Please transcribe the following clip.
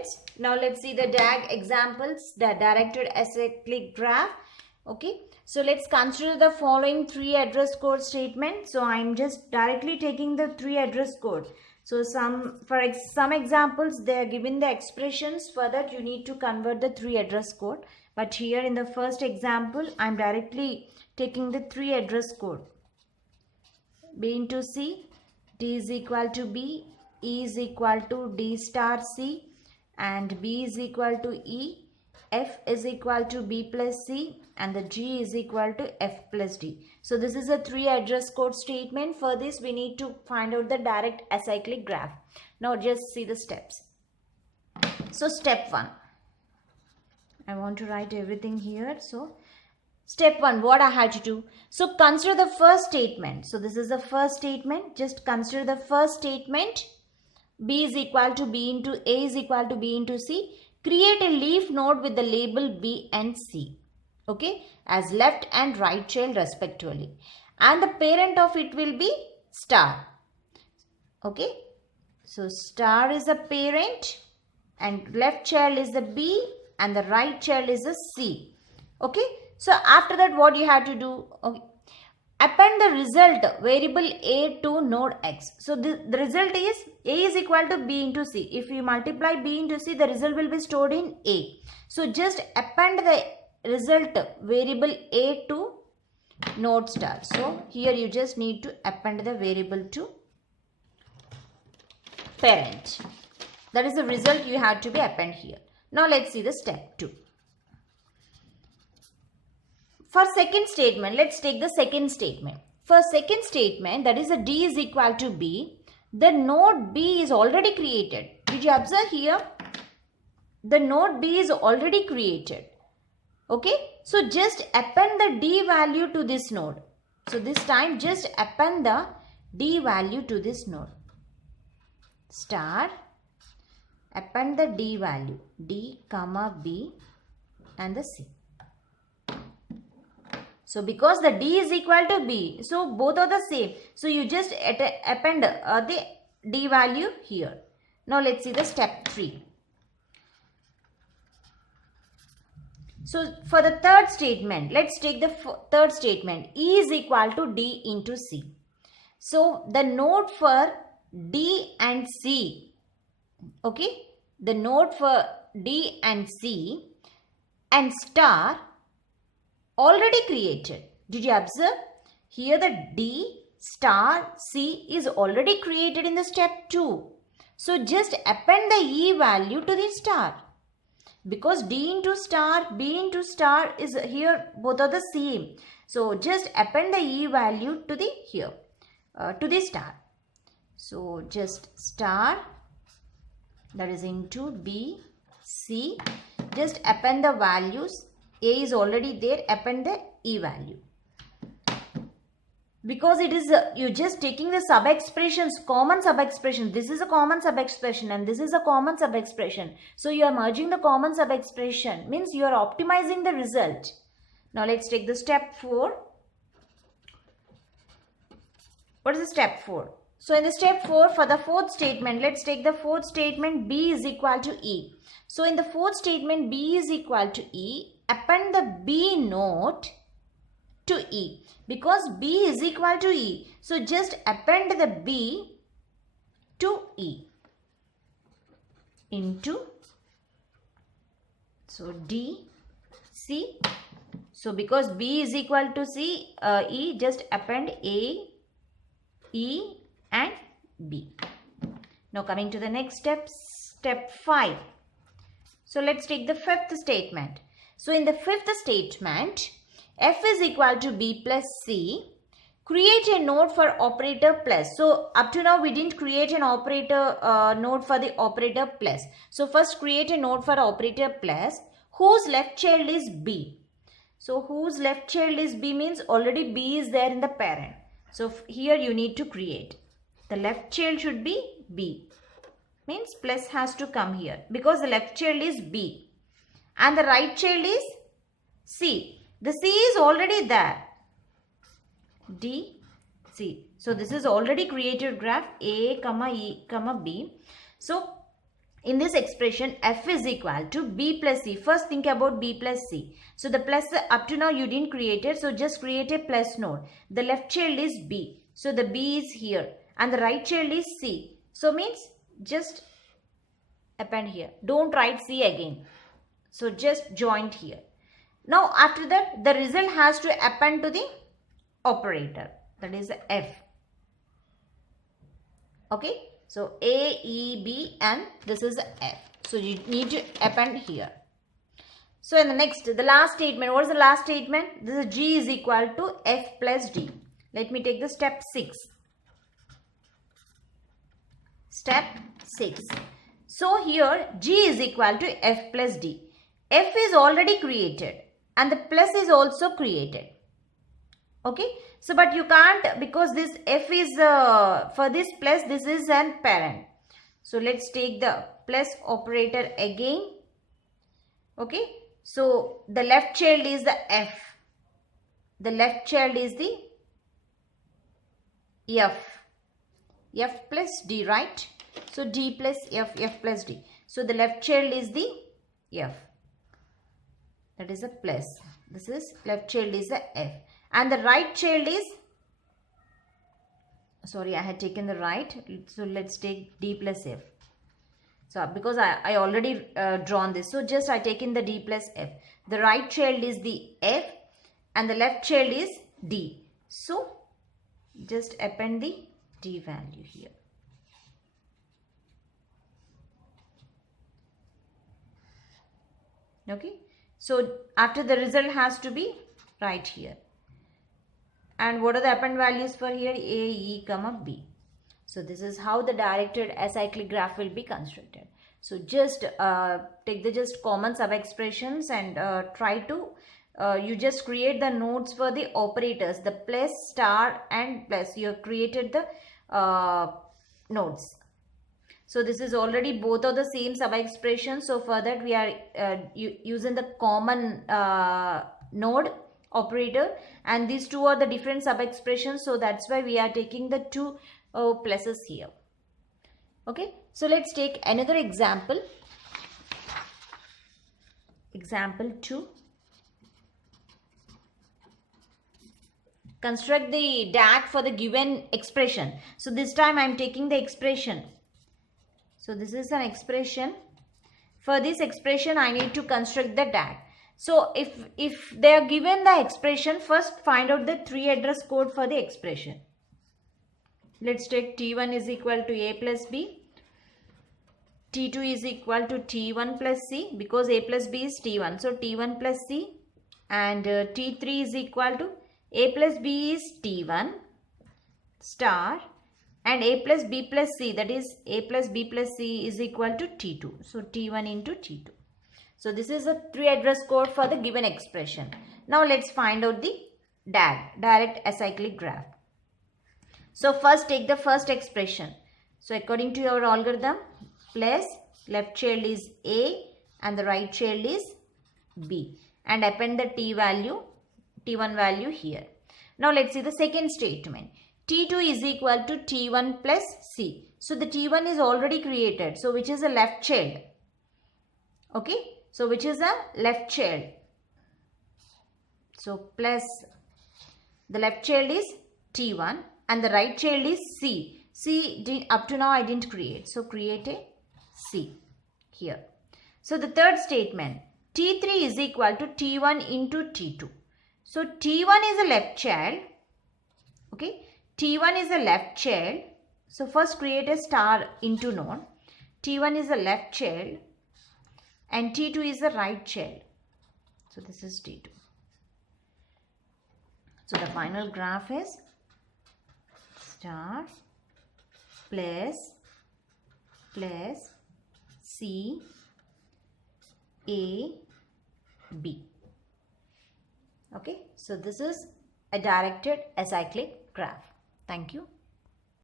students, now let's see the DAG examples, the directed acyclic graph. Okay, so let's consider the following 3 address code statements. So I'm just directly taking the 3 address code. So some examples, they are given the expressions. For that you need to convert the 3 address code. But here in the first example, I'm directly taking the 3 address code. B into C, D is equal to B, E is equal to D star C, and B is equal to E, F is equal to B plus C, and the G is equal to F plus D. So this is a 3 address code statement. For this we need to find out the direct acyclic graph. Now just see the steps. So step 1. I want to write everything here. So step 1, what I had to do? So consider the first statement. So this is the first statement. Just consider the first statement. B is equal to B into A is equal to B into C. Create a leaf node with the label B and C. Okay, as left and right child respectively. And the parent of it will be star. Okay, so star is the parent and left child is the B and the right child is the C. Okay, so after that what you have to do? Okay, append the result variable A to node X. So the result is A is equal to B into C. If you multiply B into C, the result will be stored in A. So just append the result variable A to node star. So here you just need to append the variable to parent. That is the result you have to be append here. Now let's see the step 2. For second statement, let's take the second statement. For second statement, that is a D is equal to B, the node B is already created. Did you observe here? The node B is already created. Okay, so just append the D value to this node. So this time just append the D value to this node. Star, append the D value, D comma B and the C. So because the D is equal to B, so both are the same. So you just append the D value here. Now let's see the step 3. So for the third statement, let's take the third statement. E is equal to D into C. So the node for D and C, okay, the node for D and C and star already created. Did you observe? Here the D star C is already created in the step 2. So just append the E value to the star. Because D into star, B into star is here, both are the same. So just append the E value to the here, to the star. So just star, that is into B, C. Just append the values. A is already there, append the E value. Because it is, you're just taking the sub-expressions, common sub-expression. This is a common sub-expression and this is a common sub-expression. So you are merging the common sub-expression. Means you are optimizing the result. Now let's take the step 4. What is the step 4? So in the step 4, for the fourth statement, let's take the fourth statement, B is equal to E. So in the fourth statement, B is equal to E. Append the B node to E, because B is equal to E. So just append the B to E into, so D, C. So because B is equal to C, E, just append A, E and B. Now coming to the next step, step 5. So let's take the fifth statement. So in the fifth statement, F is equal to B plus C. Create a node for operator plus. So up to now we didn't create an operator node for the operator plus. So first create a node for operator plus whose left child is B. So whose left child is B means already B is there in the parent. So here you need to create. The left child should be B. Means plus has to come here because the left child is B. And the right child is C. The C is already there. D, C. So this is already created graph A, E, B. So In this expression, f is equal to b plus c. First think about b plus c. So the plus up to now you didn't create it. So just create a plus node. The left child is b. So the b is here. And the right child is c. So means just append here. Don't write c again. So just joint here. Now after that the result has to append to the operator. That is f. Okay. So A, E, B and this is F. So you need to append here. So in the last statement, what is the last statement? This is G is equal to F plus D. Let me take the step 6. Step 6. So here G is equal to F plus D. F is already created and the plus is also created. Okay. So, but you can't, because this f is, for this plus, this is an parent. So, let's take the plus operator again. Okay. So, the left child is the f. The left child is the f. F plus d, right? So, d plus f, f plus d. So, the left child is the f. That is a plus. This is left child is the f. And the right child is, sorry, I had taken the right. So let's take d plus f. So because I already drawn this. So just I taken the d plus f. The right child is the f and the left child is d. So just append the d value here. Okay. So after the result has to be right here. And what are the append values for here? A, E, B. So this is how the directed acyclic graph will be constructed. So just take the just common sub-expressions and try to, you just create the nodes for the operators, the plus, star and plus. You have created the nodes. So this is already both of the same sub-expressions. So for that we are using the common node operator, and these two are the different sub-expressions. So that's why we are taking the two pluses here. Okay. So let's take another example. Example 2. Construct the DAG for the given expression. So this time I am taking the expression. So this is an expression. For this expression I need to construct the DAG. So if they are given the expression, first find out the 3 address code for the expression. Let's take T1 is equal to A plus B. T2 is equal to T1 plus C, because A plus B is T1. So T1 plus C, and T3 is equal to A plus B is T1 star, and A plus B plus C, that is A plus B plus C is equal to T2. So T1 into T2. So this is a 3 address code for the given expression. Now let's find out the DAG, direct acyclic graph. So first take the first expression. So according to your algorithm, plus left child is A and the right child is B, and append the T value, T1 value here. Now let's see the second statement. T2 is equal to T1 plus C. So the T1 is already created. So which is a left child. Okay. So which is a left child. So plus the left child is T1 and the right child is C. C up to now I didn't create. So create a C here. So the third statement. T3 is equal to T1 into T2. So T1 is a left child. Okay. T1 is a left child. So first create a star into node. T1 is a left child. And T2 is the right child. So this is T2. So the final graph is star plus C A B. Okay. So this is a directed acyclic graph. Thank you.